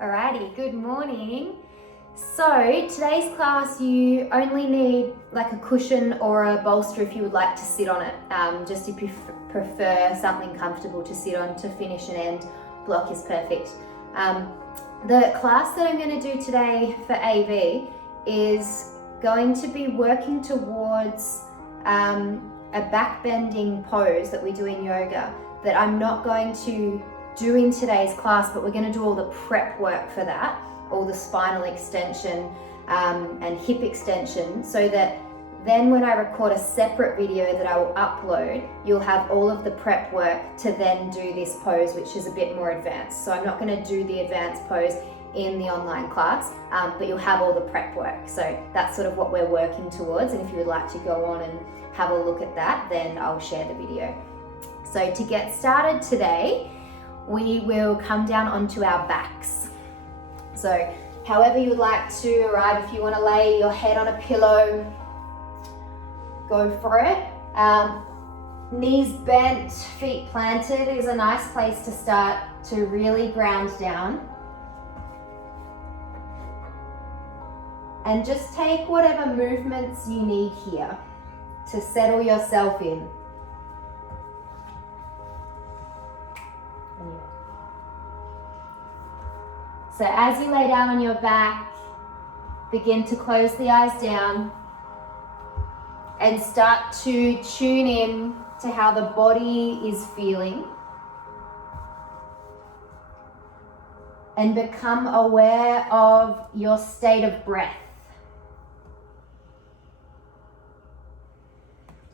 Alrighty, good morning. So today's class, you only need like a cushion or a bolster if you would like to sit on it. Just if you prefer something comfortable to sit on to finish and end, block is perfect. The class that I'm going to do today for AV is going to be working towards a back bending pose that we do in yoga that I'm not going to do in today's class, but we're going to do all the prep work for that, all the spinal extension and hip extension, so that then when I record a separate video that I will upload, you'll have all of the prep work to then do this pose, which is a bit more advanced. So I'm not going to do the advanced pose in the online class, but you'll have all the prep work. So that's sort of what we're working towards. And if you would like to go on and have a look at that, then I'll share the video. So to get started today, we will come down onto our backs. So however you would like to arrive, if you want to lay your head on a pillow, go for it. Knees bent, feet planted is a nice place to start to really ground down. And just take whatever movements you need here to settle yourself in. So as you lay down on your back, begin to close the eyes down and start to tune in to how the body is feeling. And become aware of your state of breath.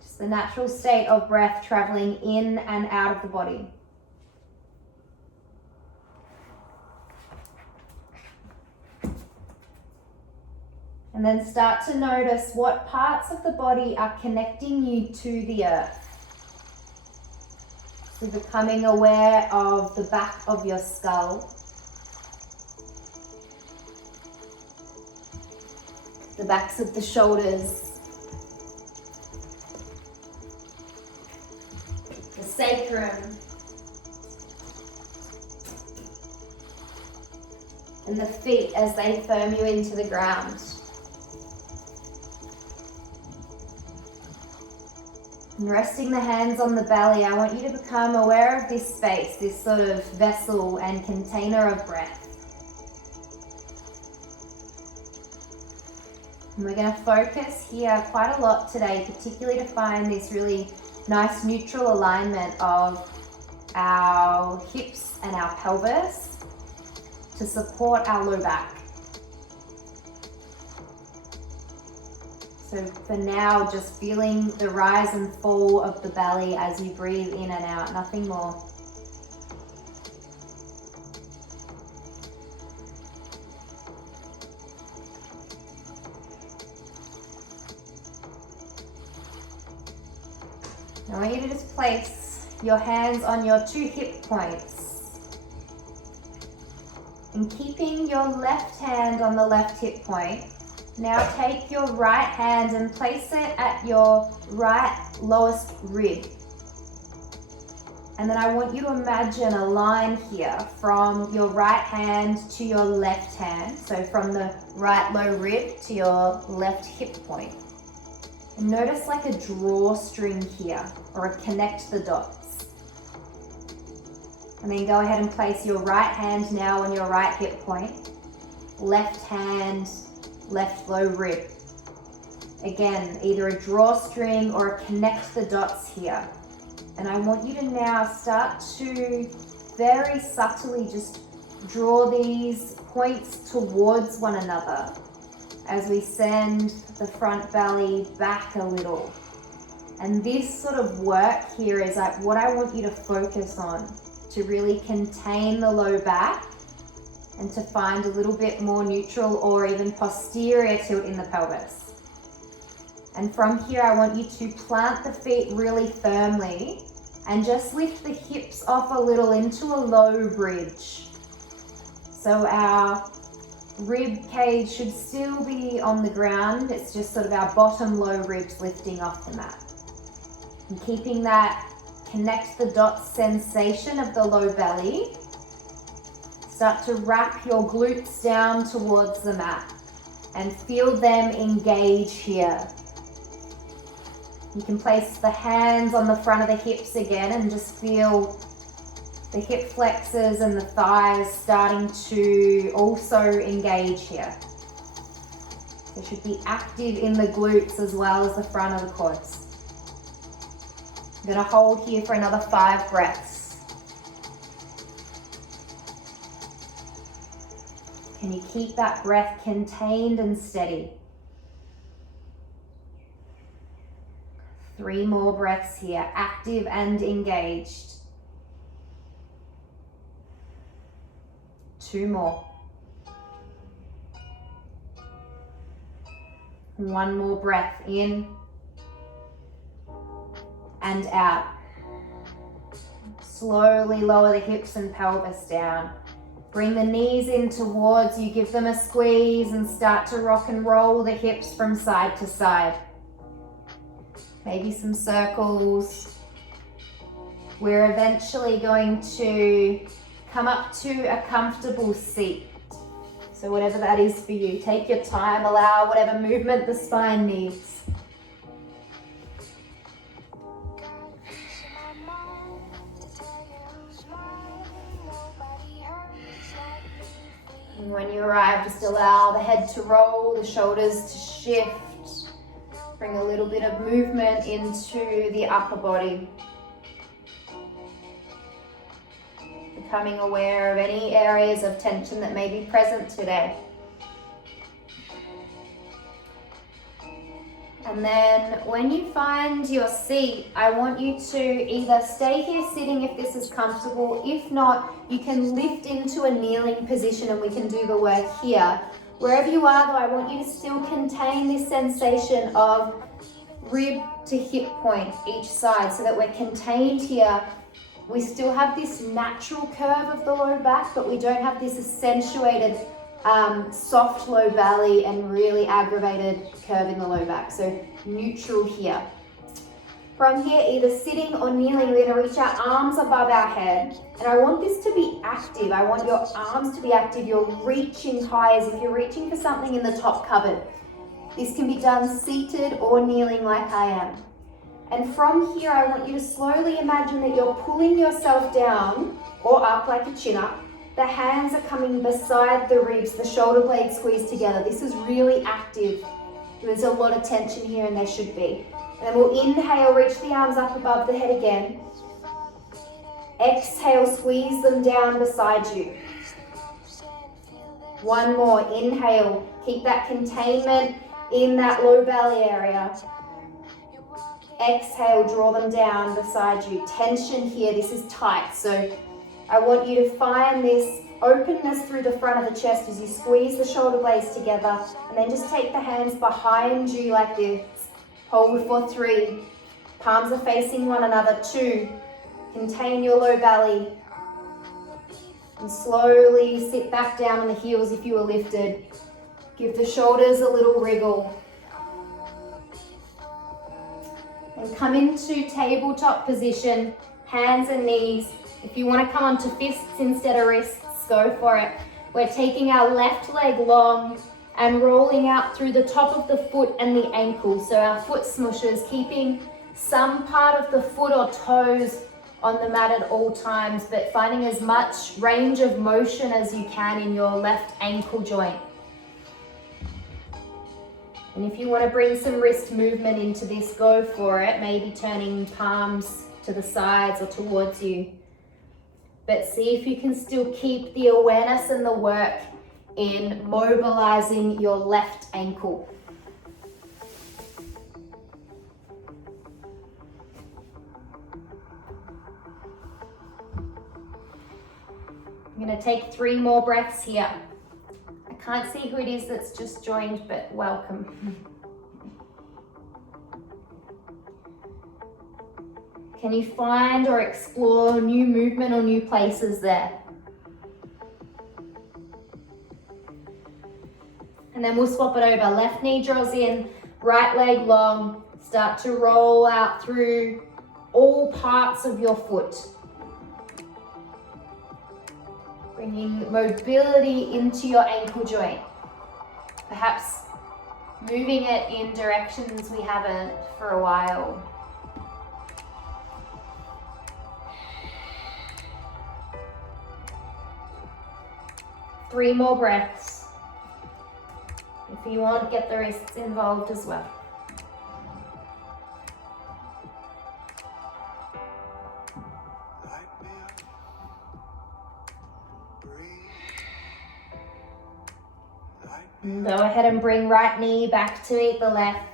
Just the natural state of breath traveling in and out of the body. And then start to notice what parts of the body are connecting you to the earth. So becoming aware of the back of your skull, the backs of the shoulders, the sacrum, and the feet as they firm you into the ground. And resting the hands on the belly, I want you to become aware of this space, this sort of vessel and container of breath. And we're going to focus here quite a lot today, particularly to find this really nice neutral alignment of our hips and our pelvis to support our low back. So for now, just feeling the rise and fall of the belly as you breathe in and out, nothing more. I want you to just place your hands on your two hip points. And keeping your left hand on the left hip point, now take your right hand and place it at your right lowest rib. And then I want you to imagine a line here from your right hand to your left hand. So from the right low rib to your left hip point. And notice like a drawstring here, or a connect the dots. And then go ahead and place your right hand now on your right hip point. Left hand, left low rib. Again, either a drawstring or a connect the dots here. And I want you to now start to very subtly just draw these points towards one another as we send the front belly back a little. And this sort of work here is like what I want you to focus on to really contain the low back and to find a little bit more neutral or even posterior tilt in the pelvis. And from here, I want you to plant the feet really firmly and just lift the hips off a little into a low bridge. So our rib cage should still be on the ground. It's just sort of our bottom low ribs lifting off the mat. And keeping that connect the dots sensation of the low belly. Start to wrap your glutes down towards the mat and feel them engage here. You can place the hands on the front of the hips again and just feel the hip flexors and the thighs starting to also engage here. They should be active in the glutes as well as the front of the quads. I'm going to hold here for another 5 breaths. Can you keep that breath contained and steady? 3 more breaths here, active and engaged. 2 more. 1 more breath in and out. Slowly lower the hips and pelvis down. Bring the knees in towards you, give them a squeeze and start to rock and roll the hips from side to side. Maybe some circles. We're eventually going to come up to a comfortable seat. So whatever that is for you, take your time, allow whatever movement the spine needs. And when you arrive, just allow the head to roll, the shoulders to shift. Bring a little bit of movement into the upper body. Becoming aware of any areas of tension that may be present today. And then when you find your seat, I want you to either stay here sitting if this is comfortable. If not, you can lift into a kneeling position and we can do the work here. Wherever you are though, I want you to still contain this sensation of rib to hip point each side so that we're contained here. We still have this natural curve of the low back, but we don't have this accentuated soft low belly and really aggravated curve in the low back. So neutral here. From here, either sitting or kneeling, we're going to reach our arms above our head. And I want this to be active. I want your arms to be active. You're reaching high as if you're reaching for something in the top cupboard. This can be done seated or kneeling like I am. And from here, I want you to slowly imagine that you're pulling yourself down or up like a chin up. The hands are coming beside the ribs, the shoulder blades squeezed together. This is really active. There's a lot of tension here and there should be. And then we'll inhale, reach the arms up above the head again. Exhale, squeeze them down beside you. 1 more, inhale. Keep that containment in that low belly area. Exhale, draw them down beside you. Tension here, this is tight. So I want you to find this openness through the front of the chest as you squeeze the shoulder blades together, and then just take the hands behind you like this. Hold for 3. Palms are facing one another. 2. Contain your low belly. And slowly sit back down on the heels if you were lifted. Give the shoulders a little wriggle. And come into tabletop position, hands and knees. If you want to come onto fists instead of wrists, go for it. We're taking our left leg long and rolling out through the top of the foot and the ankle. So our foot smushes, keeping some part of the foot or toes on the mat at all times, but finding as much range of motion as you can in your left ankle joint. And if you want to bring some wrist movement into this, go for it. Maybe turning palms to the sides or towards you. But see if you can still keep the awareness and the work in mobilizing your left ankle. I'm going to take 3 more breaths here. I can't see who it is that's just joined, but welcome. Can you find or explore new movement or new places there? And then we'll swap it over. Left knee draws in, right leg long. Start to roll out through all parts of your foot. Bringing mobility into your ankle joint. Perhaps moving it in directions we haven't for a while. Three more breaths. If you want, get the wrists involved as well. Go ahead and bring right knee back to meet the left.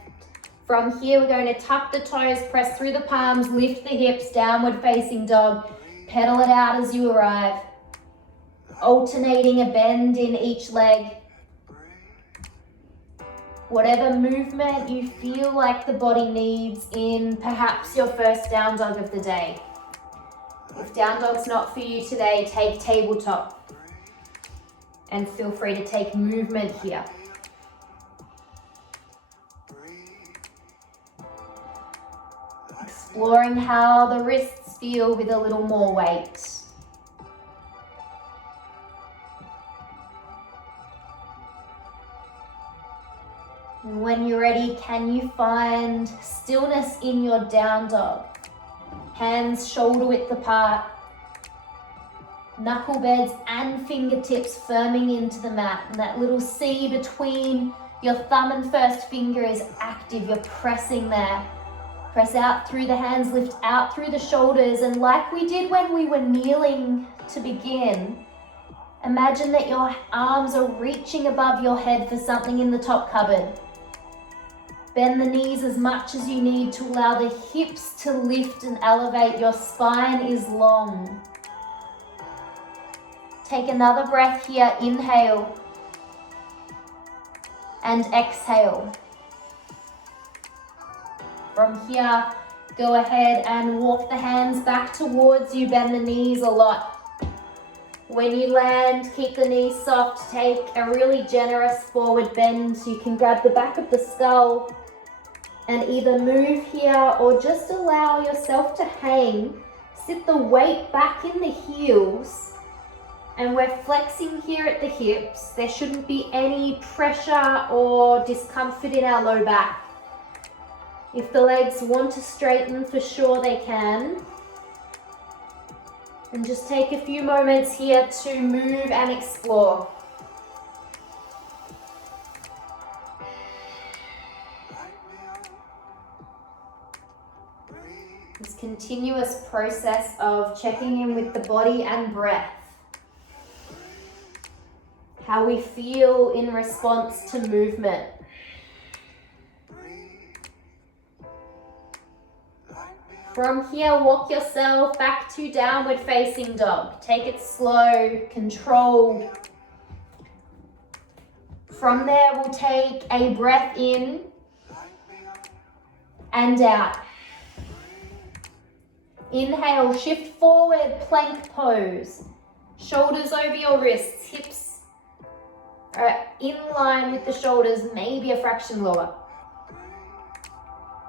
From here, we're going to tuck the toes, press through the palms, lift the hips, downward facing dog. Pedal it out as you arrive. Alternating a bend in each leg. Whatever movement you feel like the body needs in perhaps your first down dog of the day. If down dog's not for you today, take tabletop. And feel free to take movement here. Exploring how the wrists feel with a little more weight. And when you're ready, can you find stillness in your down dog? Hands shoulder width apart. Knuckle beds and fingertips firming into the mat. And that little C between your thumb and first finger is active. You're pressing there. Press out through the hands, lift out through the shoulders. And like we did when we were kneeling to begin, imagine that your arms are reaching above your head for something in the top cupboard. Bend the knees as much as you need to allow the hips to lift and elevate. Your spine is long. Take another breath here, inhale and exhale. From here, go ahead and walk the hands back towards you, bend the knees a lot. When you land, keep the knees soft, take a really generous forward bend so you can grab the back of the skull and either move here or just allow yourself to hang. Sit the weight back in the heels. And we're flexing here at the hips. There shouldn't be any pressure or discomfort in our low back. If the legs want to straighten, for sure they can. And just take a few moments here to move and explore. This continuous process of checking in with the body and breath. How we feel in response to movement. From here, walk yourself back to downward facing dog. Take it slow, controlled. From there, we'll take a breath in and out. Inhale, shift forward, plank pose. Shoulders over your wrists, hips in line with the shoulders, maybe a fraction lower.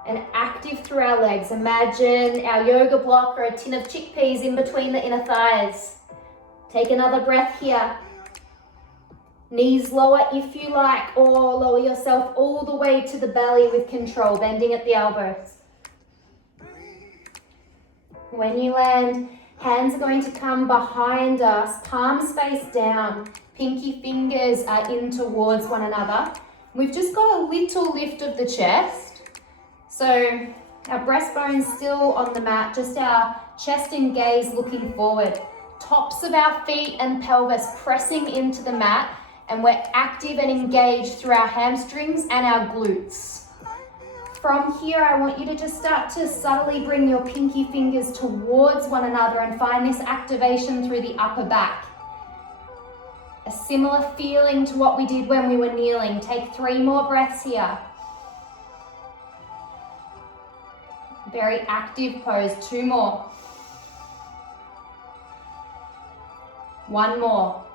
And active through our legs. Imagine our yoga block or a tin of chickpeas in between the inner thighs. Take another breath here. Knees lower if you like, or lower yourself all the way to the belly with control, bending at the elbows. When you land, hands are going to come behind us, palms face down. Pinky fingers are in towards one another. We've just got a little lift of the chest. So our breastbone's still on the mat, just our chest and gaze looking forward. Tops of our feet and pelvis pressing into the mat, and we're active and engaged through our hamstrings and our glutes. From here, I want you to just start to subtly bring your pinky fingers towards one another and find this activation through the upper back. A similar feeling to what we did when we were kneeling. Take 3 more breaths here. Very active pose. 2 more. 1 more.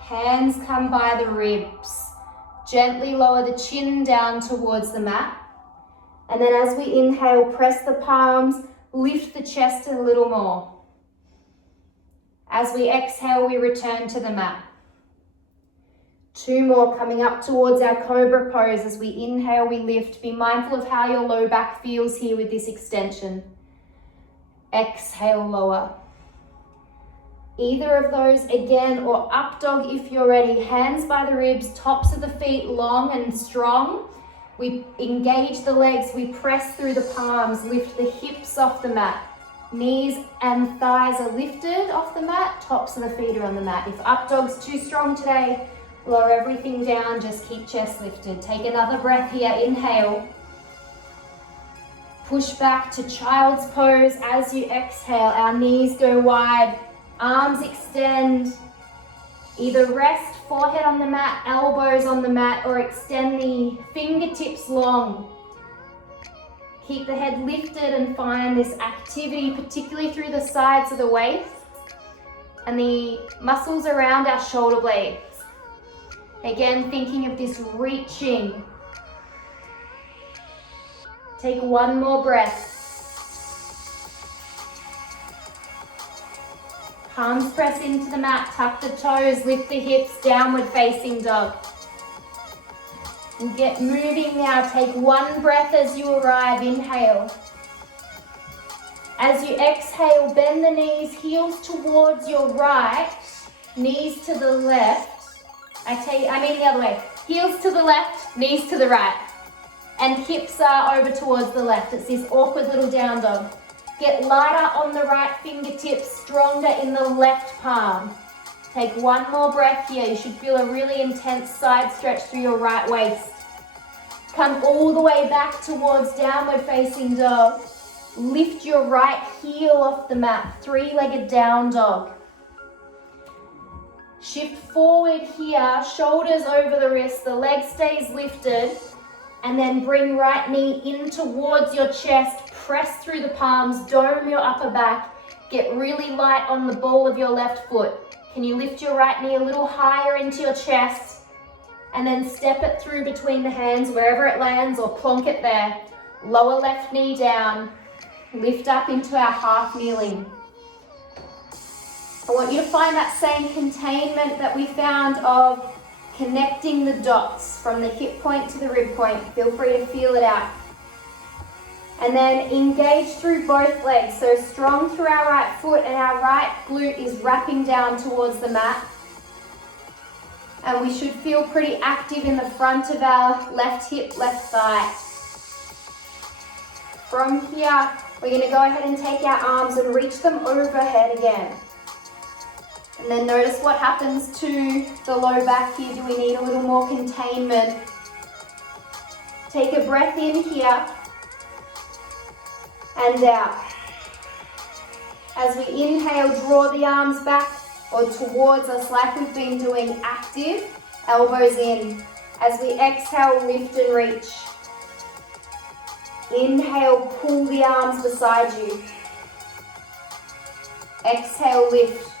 Hands come by the ribs. Gently lower the chin down towards the mat. And then as we inhale, press the palms, lift the chest a little more. As we exhale, we return to the mat. 2 more, coming up towards our cobra pose. As we inhale, we lift. Be mindful of how your low back feels here with this extension. Exhale, lower. Either of those again, or up dog if you're ready. Hands by the ribs, tops of the feet long and strong. We engage the legs, we press through the palms, lift the hips off the mat. Knees and thighs are lifted off the mat, tops of the feet are on the mat. If up dog's too strong today, lower everything down, just keep chest lifted. Take another breath here, inhale. Push back to child's pose as you exhale. Our knees go wide, arms extend. Either rest forehead on the mat, elbows on the mat, or extend the fingertips long. Keep the head lifted and find this activity, particularly through the sides of the waist and the muscles around our shoulder blades. Again, thinking of this reaching. Take 1 more breath. Palms press into the mat, tuck the toes, lift the hips, downward facing dog. And get moving now. Take 1 breath as you arrive. Inhale. As you exhale, bend the knees, heels towards your right, knees to the left. I mean the other way. Heels to the left, knees to the right. And hips are over towards the left. It's this awkward little down dog. Get lighter on the right fingertips, stronger in the left palm. Take 1 more breath here. You should feel a really intense side stretch through your right waist. Come all the way back towards downward facing dog. Lift your right heel off the mat, 3-legged down dog. Shift forward here, shoulders over the wrist, the leg stays lifted, and then bring right knee in towards your chest, press through the palms, dome your upper back, get really light on the ball of your left foot. Can you lift your right knee a little higher into your chest, and then step it through between the hands wherever it lands, or plonk it there. Lower left knee down, lift up into our half kneeling. I want you to find that same containment that we found of connecting the dots from the hip point to the rib point. Feel free to feel it out. And then engage through both legs. So strong through our right foot, and our right glute is wrapping down towards the mat. And we should feel pretty active in the front of our left hip, left thigh. From here, we're going to go ahead and take our arms and reach them overhead again. And then notice what happens to the low back here. Do we need a little more containment? Take a breath in here and out. As we inhale, draw the arms back or towards us like we've been doing, active, elbows in. As we exhale, lift and reach. Inhale, pull the arms beside you. Exhale, lift.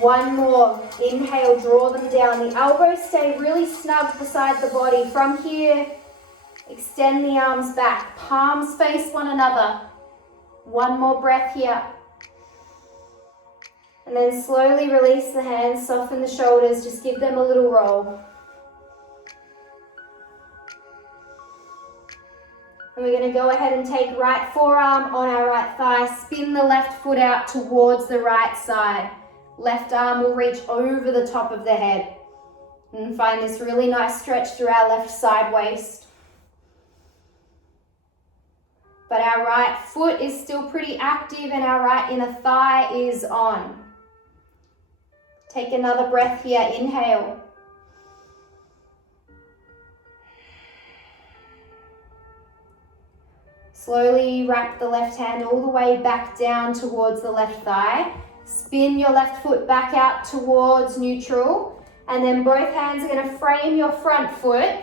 1 more. Inhale, draw them down. The elbows stay really snug beside the body. From here, extend the arms back. Palms face one another. 1 more breath here. And then slowly release the hands, soften the shoulders, just give them a little roll. And we're going to go ahead and take right forearm on our right thigh, spin the left foot out towards the right side. Left arm will reach over the top of the head. And find this really nice stretch through our left side waist. But our right foot is still pretty active and our right inner thigh is on. Take another breath here, inhale. Slowly wrap the left hand all the way back down towards the left thigh. Spin your left foot back out towards neutral, and then both hands are going to frame your front foot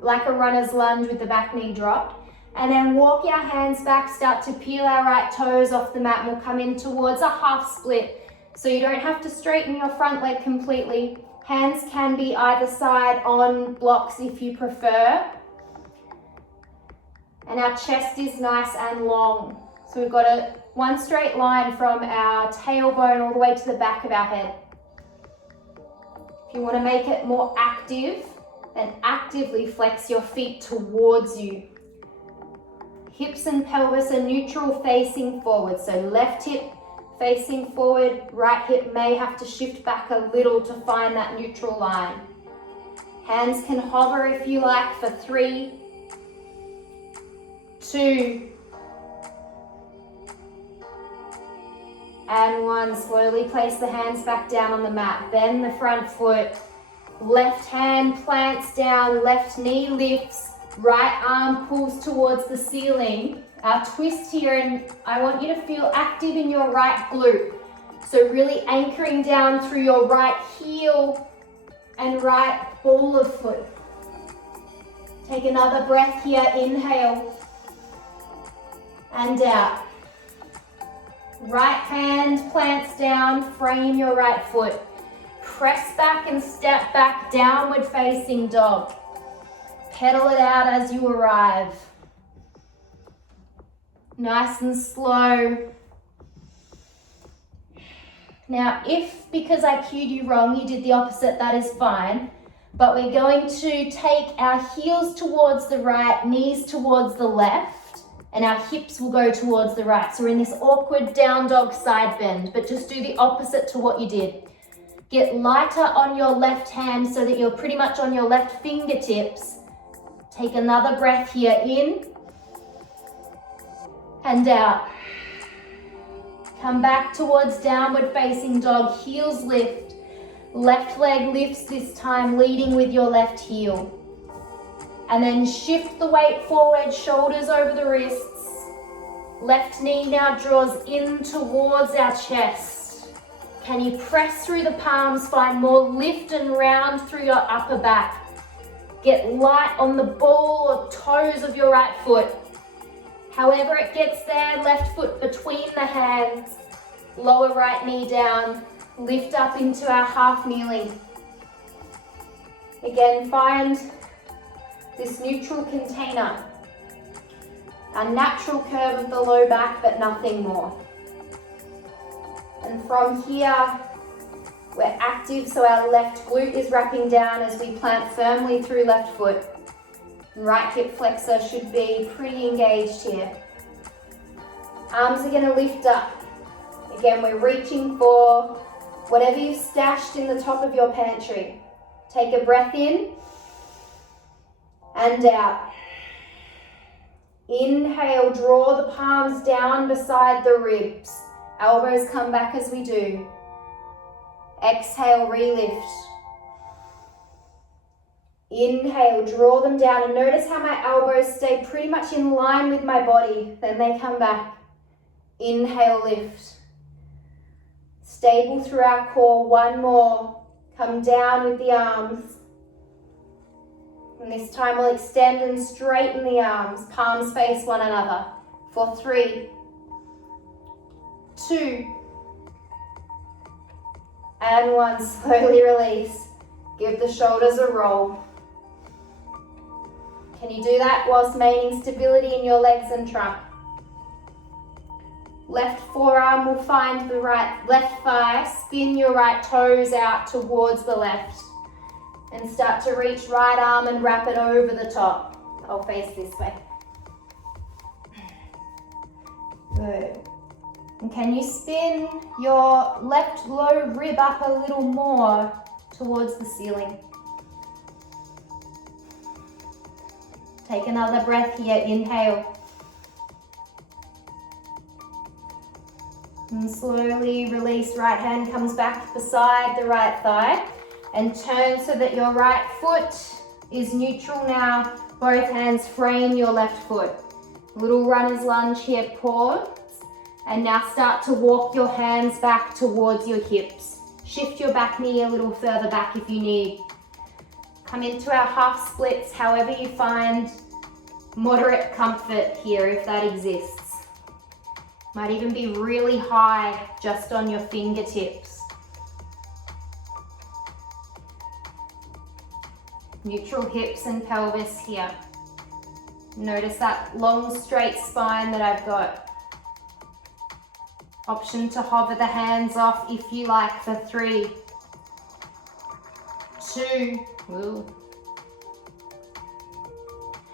like a runner's lunge with the back knee dropped, and then walk our hands back, start to peel our right toes off the mat, and we'll come in towards a half split. So you don't have to straighten your front leg completely. Hands can be either side on blocks if you prefer. And our chest is nice and long. So we've got a one straight line from our tailbone all the way to the back of our head. If you want to make it more active, then actively flex your feet towards you. Hips and pelvis are neutral facing forward, so left hip facing forward, right hip may have to shift back a little to find that neutral line. Hands can hover if you like for 3, 2, and 1. Slowly place the hands back down on the mat. Bend the front foot. Left hand plants down, left knee lifts, right arm pulls towards the ceiling. Our twist here, and I want you to feel active in your right glute. So really anchoring down through your right heel and right ball of foot. Take another breath here. Inhale and out. Right hand plants down, frame your right foot. Press back and step back, downward facing dog. Pedal it out as you arrive. Nice and slow. Now, if because I cued you wrong, you did the opposite, that is fine. But we're going to take our heels towards the right, knees towards the left, and our hips will go towards the right. So we're in this awkward down dog side bend, but just do the opposite to what you did. Get lighter on your left hand so that you're pretty much on your left fingertips. Take another breath here, in and out. Come back towards downward facing dog, heels lift. Left leg lifts this time, leading with your left heel. And then shift the weight forward, shoulders over the wrists. Left knee now draws in towards our chest. Can you press through the palms, find more lift and round through your upper back. Get light on the ball or toes of your right foot. However it gets there, left foot between the hands, lower right knee down, lift up into our half kneeling. Again, find this neutral container, a natural curve of the low back, but nothing more. And from here, we're active, so our left glute is wrapping down as we plant firmly through left foot. Right hip flexor should be pretty engaged here. Arms are going to lift up. Again, we're reaching for whatever you've stashed in the top of your pantry. Take a breath in and out. Inhale, draw the palms down beside the ribs. Elbows come back as we do. Exhale, relift. Inhale, draw them down, and notice how my elbows stay pretty much in line with my body. Then they come back. Inhale, lift. Stable through our core. One more. Come down with the arms. And this time we'll extend and straighten the arms. Palms face one another. For 3, 2, and 1. Slowly release. Give the shoulders a roll. Can you do that whilst maintaining stability in your legs and trunk? Left forearm will find the right left thigh. Spin your right toes out towards the left. And start to reach right arm and wrap it over the top. I'll face this way. Good. And can you spin your left low rib up a little more towards the ceiling? Take another breath here. Inhale. And slowly release. Right hand comes back beside the right thigh. And turn so that your right foot is neutral now. Both hands frame your left foot. Little runner's lunge here. Pause. And now start to walk your hands back towards your hips. Shift your back knee a little further back if you need. Come into our half splits, however you find moderate comfort here, if that exists. Might even be really high just on your fingertips. Neutral hips and pelvis here. Notice that long straight spine that I've got. Option to hover the hands off if you like for 3, 2,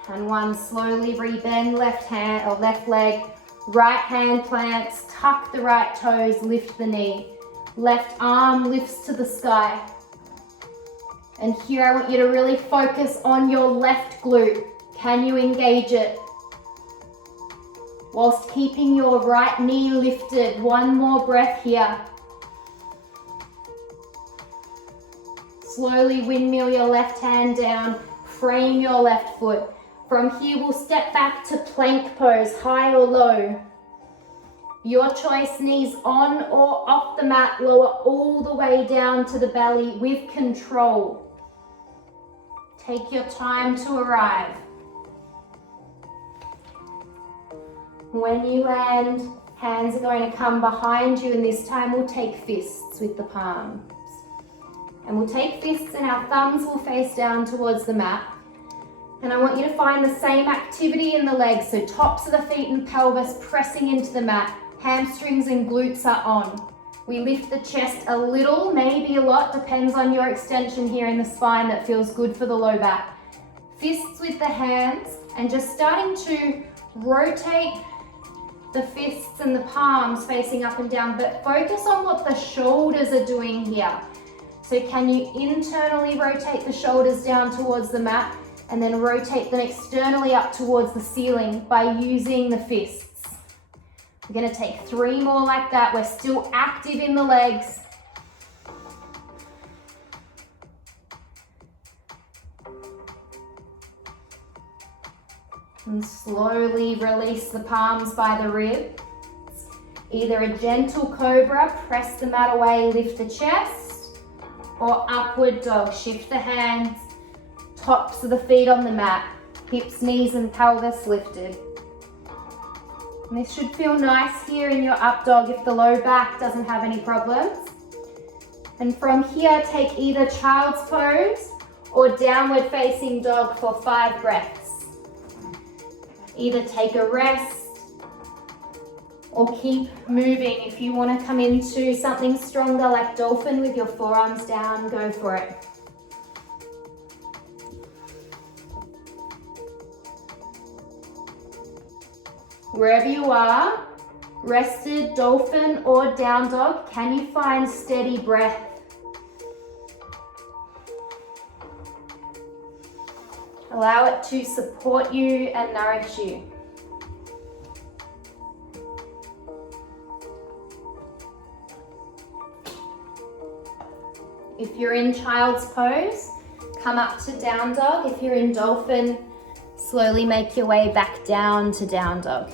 and 1. Slowly rebend left hand or left leg. Right hand plants, tuck the right toes, lift the knee. Left arm lifts to the sky. And here I want you to really focus on your left glute. Can you engage it? Whilst keeping your right knee lifted. 1 more breath here. Slowly windmill your left hand down, frame your left foot. From here we'll step back to plank pose, high or low. Your choice, knees on or off the mat, lower all the way down to the belly with control. Take your time to arrive. When you land, hands are going to come behind you, and this time we'll take fists with the palms. And we'll take fists and our thumbs will face down towards the mat. And I want you to find the same activity in the legs, so tops of the feet and pelvis pressing into the mat, hamstrings and glutes are on. We lift the chest a little, maybe a lot, depends on your extension here in the spine that feels good for the low back. Fists with the hands, and just starting to rotate the fists and the palms facing up and down, but focus on what the shoulders are doing here. So can you internally rotate the shoulders down towards the mat and then rotate them externally up towards the ceiling by using the fists? We're going to take 3 more like that. We're still active in the legs. And slowly release the palms by the ribs. Either a gentle cobra, press the mat away, lift the chest, or upward dog. Shift the hands, tops of the feet on the mat, hips, knees and pelvis lifted. And this should feel nice here in your up dog if the low back doesn't have any problems. And from here, take either child's pose or downward facing dog for 5 breaths. Either take a rest or keep moving. If you want to come into something stronger like dolphin with your forearms down, go for it. Wherever you are, rested, dolphin or down dog, can you find steady breath? Allow it to support you and nourish you. If you're in child's pose, come up to down dog. If you're in dolphin, slowly make your way back down to down dog.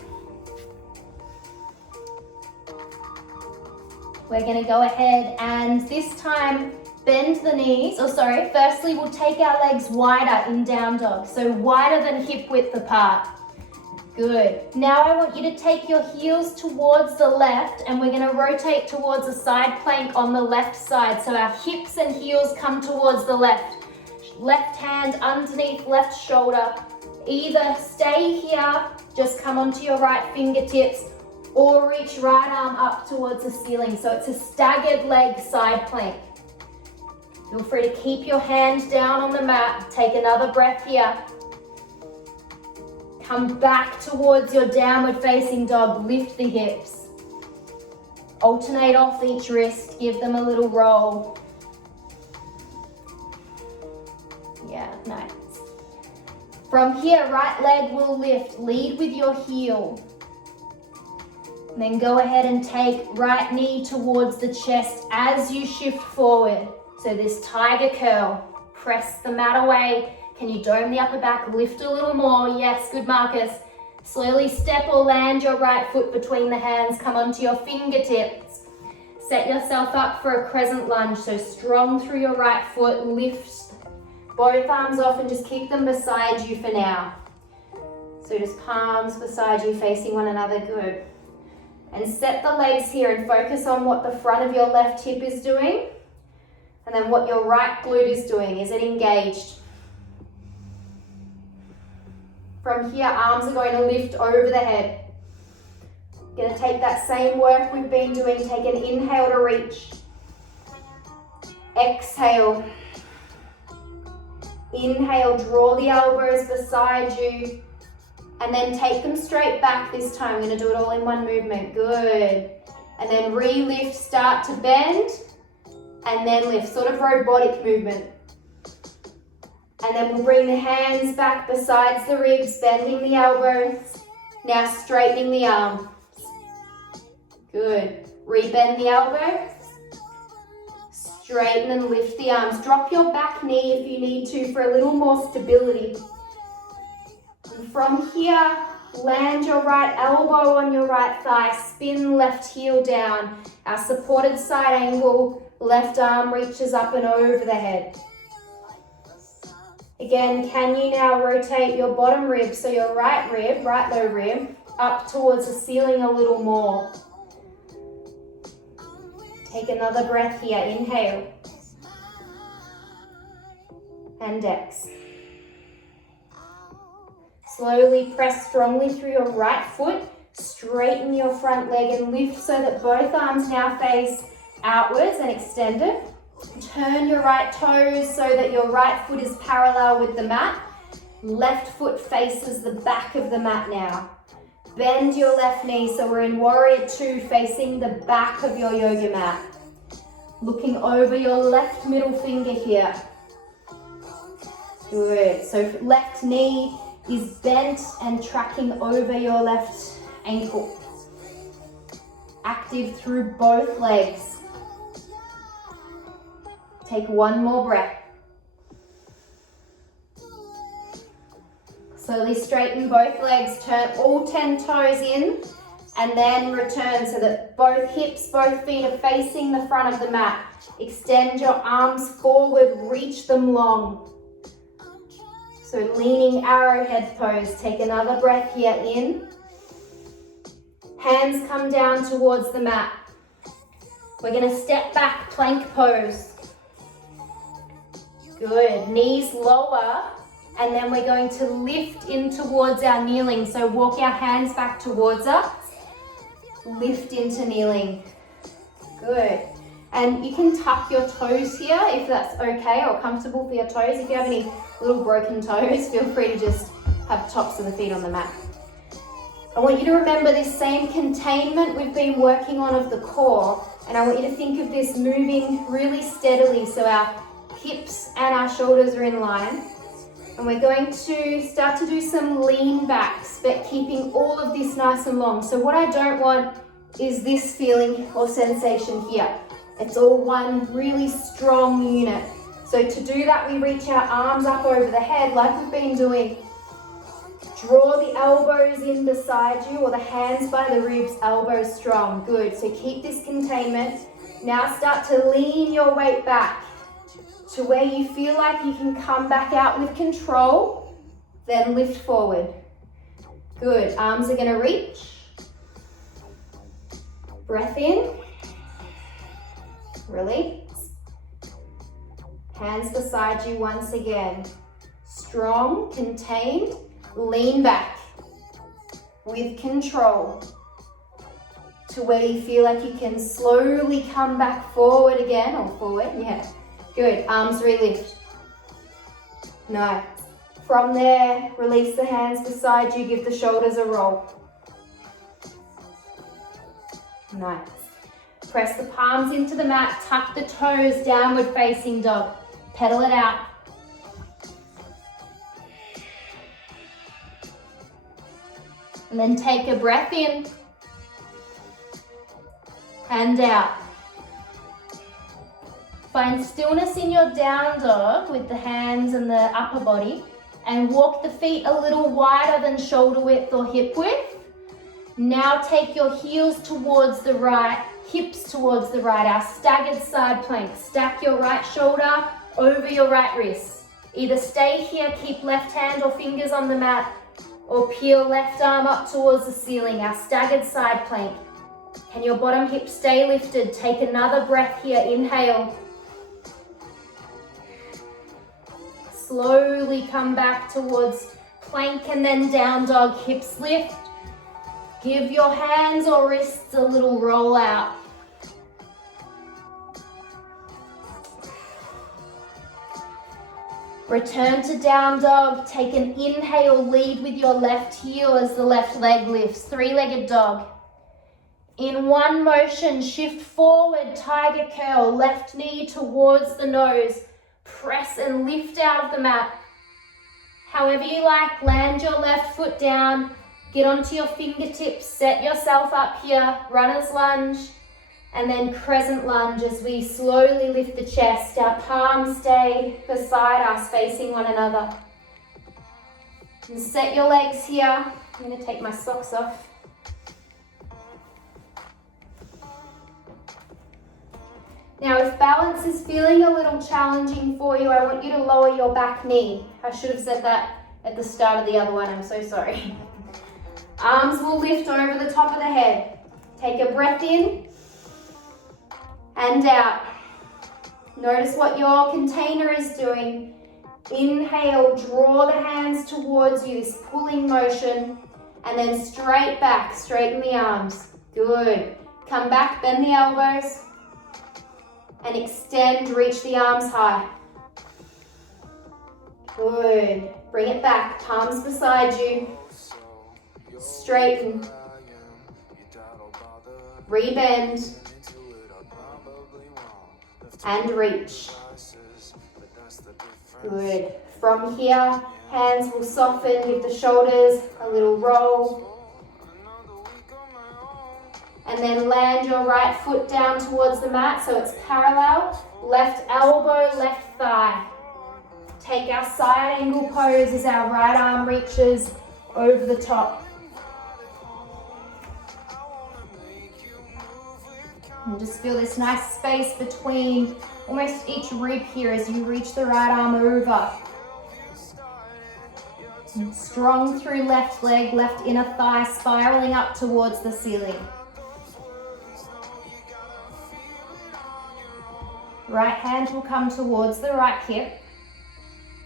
We're going to go ahead and this time bend the knees, firstly we'll take our legs wider in down dog, so wider than hip width apart. Good. Now I want you to take your heels towards the left and we're going to rotate towards a side plank on the left side, so our hips and heels come towards the left. Left hand underneath left shoulder. Either stay here, just come onto your right fingertips, or reach right arm up towards the ceiling. So it's a staggered leg side plank. Feel free to keep your hand down on the mat. Take another breath here. Come back towards your downward facing dog. Lift the hips. Alternate off each wrist. Give them a little roll. Yeah, nice. From here, right leg will lift. Lead with your heel. And then go ahead and take right knee towards the chest as you shift forward. So this tiger curl, press the mat away. Can you dome the upper back, lift a little more? Yes, good Marcus. Slowly step or land your right foot between the hands, come onto your fingertips. Set yourself up for a crescent lunge, so strong through your right foot, lift both arms off and just keep them beside you for now. So just palms beside you facing one another, good. And set the legs here and focus on what the front of your left hip is doing. And then what your right glute is doing. Is it engaged? From here, arms are going to lift over the head. Gonna take that same work we've been doing. Take an inhale to reach. Exhale. Inhale, draw the elbows beside you. And then take them straight back this time. We're gonna do it all in one movement. Good. And then re-lift, start to bend. And then lift, sort of robotic movement. And then we'll bring the hands back besides the ribs, bending the elbows. Now straightening the arms. Good. Rebend the elbows. Straighten and lift the arms. Drop your back knee if you need to for a little more stability. And from here, land your right elbow on your right thigh. Spin left heel down. Our supported side angle, left arm reaches up and over the head. Again, can you now rotate your bottom rib, so your right rib, right low rib, up towards the ceiling a little more. Take another breath here. Inhale. And exhale. Slowly press strongly through your right foot. Straighten your front leg and lift so that both arms now face outwards and extended. Turn your right toes so that your right foot is parallel with the mat. Left foot faces the back of the mat now. Bend your left knee so we're in warrior two, facing the back of your yoga mat. Looking over your left middle finger here. Good. So left knee is bent and tracking over your left ankle. Active through both legs. Take one more breath. Slowly straighten both legs, turn all 10 toes in, and then return so that both hips, both feet are facing the front of the mat. Extend your arms forward, reach them long. So leaning arrowhead pose. Take another breath here in. Hands come down towards the mat. We're going to step back, plank pose. Good. Knees lower, and then we're going to lift in towards our kneeling. So walk our hands back towards us. Lift into kneeling. Good. And you can tuck your toes here if that's okay or comfortable for your toes. If you have any little broken toes, feel free to just have tops of the feet on the mat. I want you to remember this same containment we've been working on of the core, and I want you to think of this moving really steadily so our hips and our shoulders are in line. And we're going to start to do some lean backs, but keeping all of this nice and long. So what I don't want is this feeling or sensation here. It's all one really strong unit. So to do that, we reach our arms up over the head like we've been doing. Draw the elbows in beside you or the hands by the ribs, elbows strong. Good. So keep this containment. Now start to lean your weight back to where you feel like you can come back out with control, then lift forward. Good. Arms are going to reach. Breath in. Release. Hands beside you once again. Strong, contained, lean back with control to where you feel like you can slowly come back forward again, or forward, yeah. Good, arms relift. Nice. From there, release the hands beside you, give the shoulders a roll. Nice. Press the palms into the mat, tuck the toes, downward facing dog. Pedal it out. And then take a breath in and out. Find stillness in your down dog with the hands and the upper body, and walk the feet a little wider than shoulder width or hip width. Now take your heels towards the right, hips towards the right, our staggered side plank. Stack your right shoulder over your right wrist. Either stay here, keep left hand or fingers on the mat, or peel left arm up towards the ceiling, our staggered side plank. Can your bottom hip stay lifted? Take another breath here, inhale. Slowly come back towards plank and then down dog, hips lift. Give your hands or wrists a little roll out. Return to down dog. Take an inhale, lead with your left heel as the left leg lifts. Three-legged dog. In one motion, shift forward, tiger curl, left knee towards the nose. Press and lift out of the mat. However you like, land your left foot down, get onto your fingertips, set yourself up here, runner's lunge, and then crescent lunge as we slowly lift the chest. Our palms stay beside us, facing one another. And set your legs here. I'm going to take my socks off. Now, if balance is feeling a little challenging for you, I want you to lower your back knee. I should have said that at the start of the other one, I'm so sorry. Arms will lift over the top of the head. Take a breath in and out. Notice what your container is doing. Inhale, draw the hands towards you, this pulling motion, and then straight back, straighten the arms. Good. Come back, bend the elbows. And extend, reach the arms high. Good. Bring it back, palms beside you. Straighten. Rebend. And reach. Good. From here, hands will soften, give the shoulders a little roll. And then land your right foot down towards the mat so it's parallel. Left elbow, left thigh. Take our side angle pose as our right arm reaches over the top. And just feel this nice space between almost each rib here as you reach the right arm over. And strong through left leg, left inner thigh, spiraling up towards the ceiling. Right hand will come towards the right hip.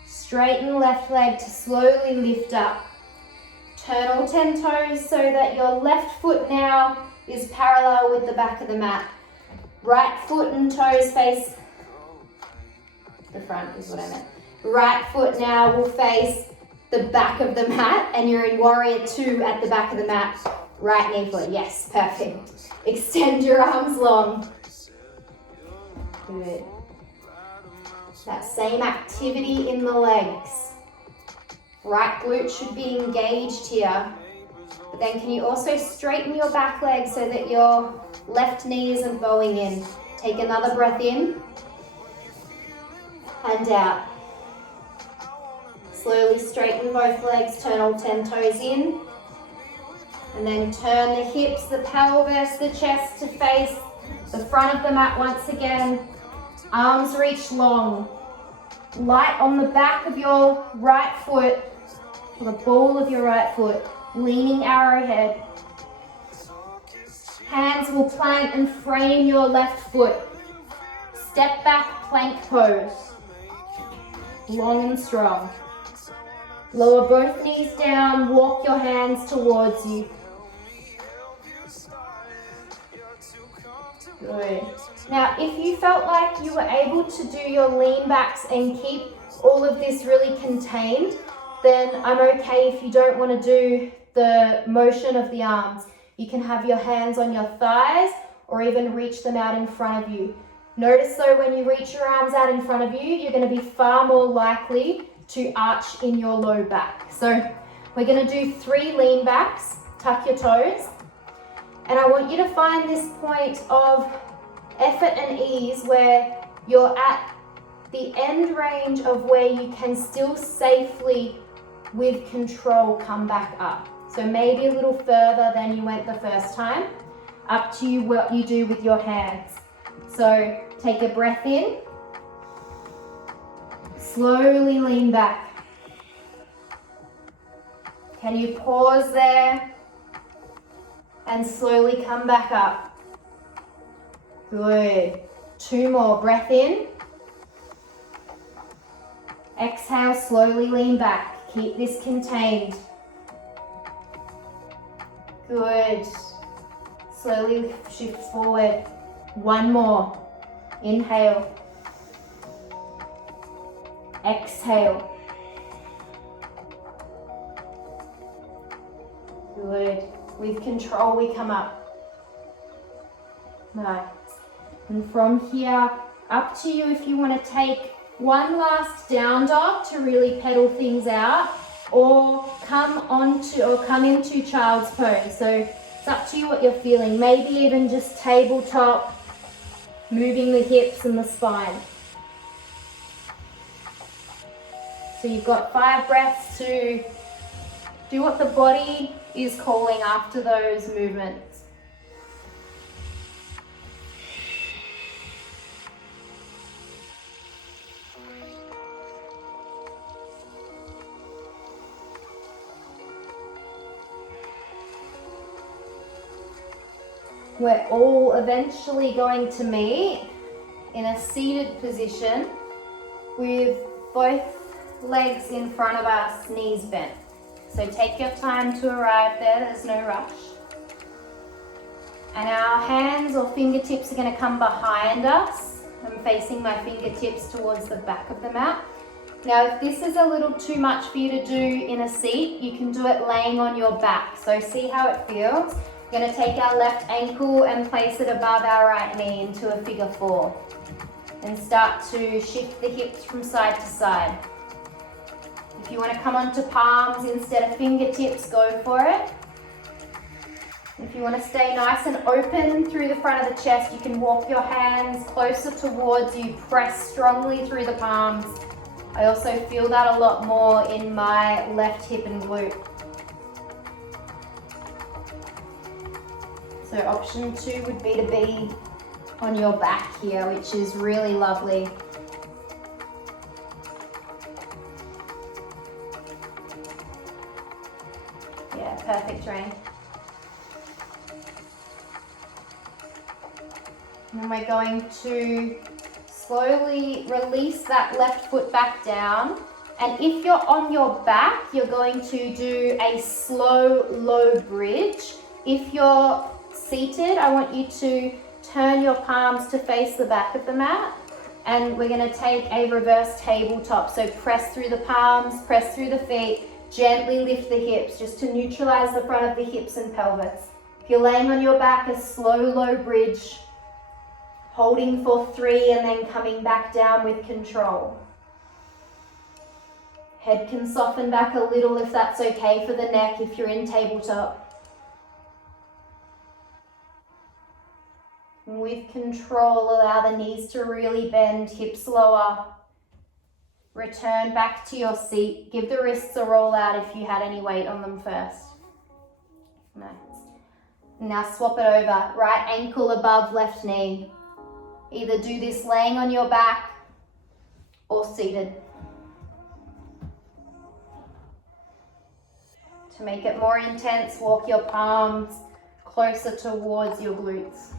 Straighten left leg to slowly lift up. Turn all 10 toes so that your left foot now is parallel with the back of the mat. Right foot and toes face the front is what I meant. Right foot now will face the back of the mat and you're in warrior 2 at the back of the mat. Right knee foot, yes, perfect. Extend your arms long. Good. That same activity in the legs. Right glute should be engaged here. But then can you also straighten your back leg so that your left knee isn't bowing in. Take another breath in. And out. Slowly straighten both legs, turn all 10 toes in. And then turn the hips, the pelvis, the chest to face the front of the mat once again. Arms reach long. Light on the back of your right foot, or the ball of your right foot, leaning arrowhead. Hands will plant and frame your left foot. Step back, plank pose. Long and strong. Lower both knees down, walk your hands towards you. Good. Now, if you felt like you were able to do your lean backs and keep all of this really contained, then I'm okay if you don't want to do the motion of the arms. You can have your hands on your thighs or even reach them out in front of you. Notice though, when you reach your arms out in front of you, you're going to be far more likely to arch in your low back. So we're going to do 3 lean backs. Tuck your toes. And I want you to find this point of effort and ease where you're at the end range of where you can still safely, with control, come back up. So maybe a little further than you went the first time. Up to you what you do with your hands. So take a breath in. Slowly lean back. Can you pause there? And slowly come back up. Good. 2 more. Breath in. Exhale, slowly lean back. Keep this contained. Good. Slowly shift forward. One more. Inhale. Exhale. Good. With control, we come up. Nice. And from here, up to you if you want to take one last down dog to really pedal things out, or come into child's pose. So it's up to you what you're feeling. Maybe even just tabletop, moving the hips and the spine. So you've got 5 breaths to do what the body is calling after those movements. We're all eventually going to meet in a seated position with both legs in front of us, knees bent. So take your time to arrive there, there's no rush. And our hands or fingertips are going to come behind us. I'm facing my fingertips towards the back of the mat. Now, if this is a little too much for you to do in a seat, you can do it laying on your back. So see how it feels. We're going to take our left ankle and place it above our right knee into a figure 4. And start to shift the hips from side to side. If you want to come onto palms instead of fingertips, go for it. If you want to stay nice and open through the front of the chest, you can walk your hands closer towards you, press strongly through the palms. I also feel that a lot more in my left hip and glute. So option 2 would be to be on your back here, which is really lovely. Yeah, perfect, Rain. And then we're going to slowly release that left foot back down. And if you're on your back, you're going to do a slow, low bridge. If you're seated, I want you to turn your palms to face the back of the mat. And we're going to take a reverse tabletop. So press through the palms, press through the feet, gently lift the hips just to neutralize the front of the hips and pelvis. If you're laying on your back, a slow, low bridge, holding for 3 and then coming back down with control. Head can soften back a little if that's okay for the neck if you're in tabletop. And with control, allow the knees to really bend, hips lower. Return back to your seat. Give the wrists a roll out if you had any weight on them first. Nice. Now swap it over. Right ankle above left knee. Either do this laying on your back or seated. To make it more intense, walk your palms closer towards your glutes.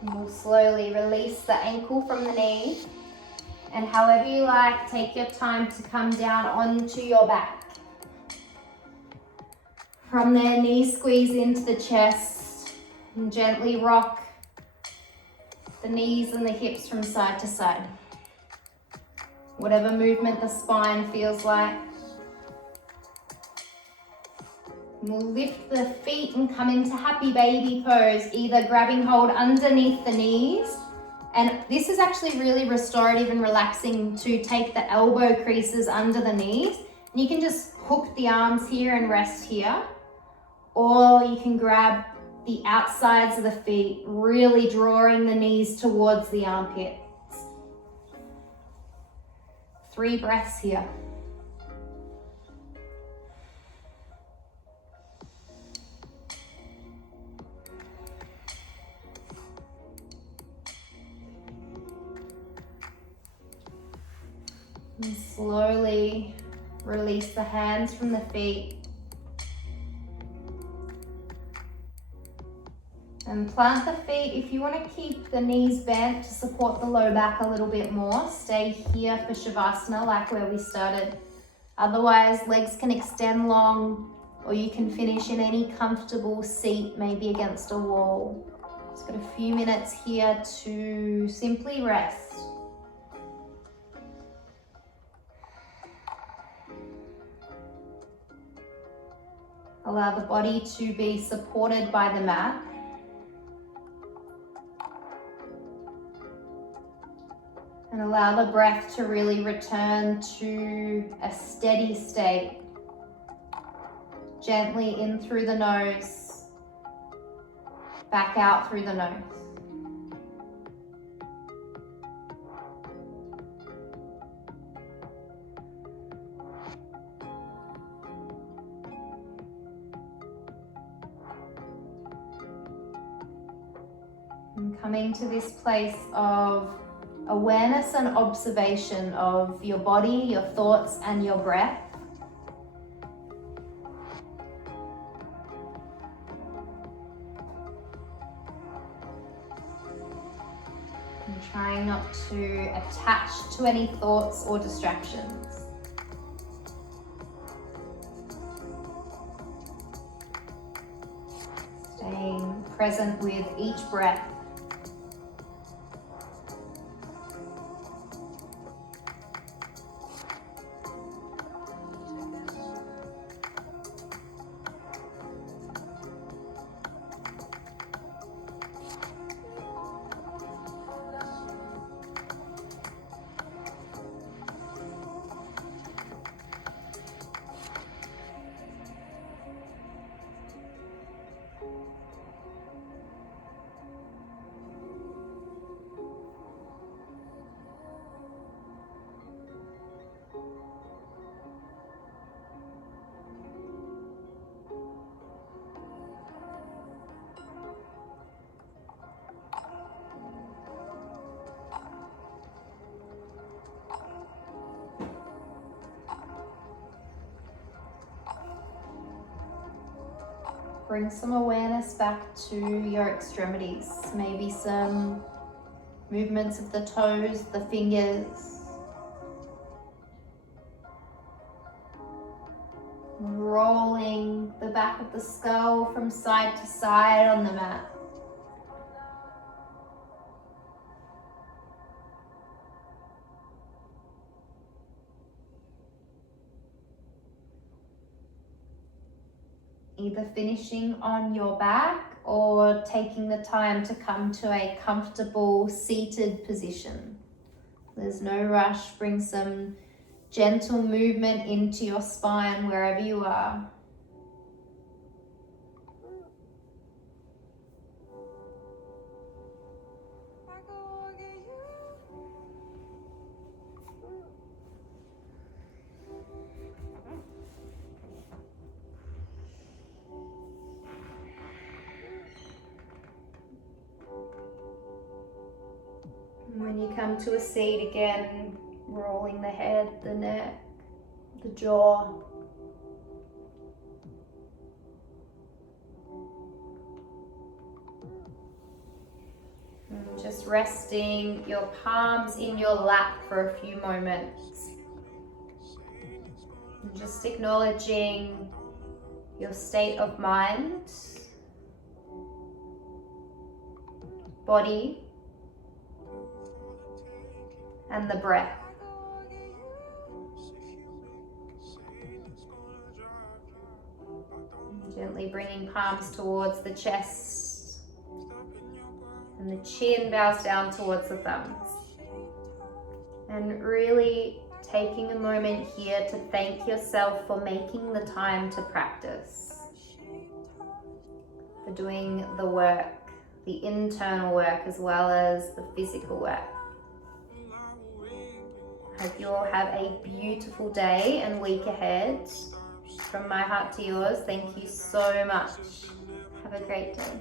And we'll slowly release the ankle from the knee. And however you like, take your time to come down onto your back. From there, knees squeeze into the chest and gently rock the knees and the hips from side to side. Whatever movement the spine feels like. And we'll lift the feet and come into happy baby pose, either grabbing hold underneath the knees. And this is actually really restorative and relaxing to take the elbow creases under the knees. And you can just hook the arms here and rest here. Or you can grab the outsides of the feet, really drawing the knees towards the armpits. 3 breaths here. slowly release the hands from the feet. And plant the feet. If you want to keep the knees bent to support the low back a little bit more, stay here for Shavasana like where we started. Otherwise, legs can extend long, or you can finish in any comfortable seat, maybe against a wall. Just got a few minutes here to simply rest. Allow the body to be supported by the mat. And allow the breath to really return to a steady state. Gently in through the nose, back out through the nose. And coming to this place of awareness and observation of your body, your thoughts, and your breath. And trying not to attach to any thoughts or distractions. Staying present with each breath. Bring some awareness back to your extremities. Maybe some movements of the toes, the fingers. Rolling the back of the skull from side to side on the mat. Either finishing on your back or taking the time to come to a comfortable seated position. There's no rush. Bring some gentle movement into your spine wherever you are. When you come to a seat again, rolling the head, the neck, the jaw. And just resting your palms in your lap for a few moments. And just acknowledging your state of mind, body, and the breath. Gently bringing palms towards the chest, and the chin bows down towards the thumbs. And really taking a moment here to thank yourself for making the time to practice, for doing the work, the internal work as well as the physical work. Hope you all have a beautiful day and week ahead. From my heart to yours, thank you so much. Have a great day.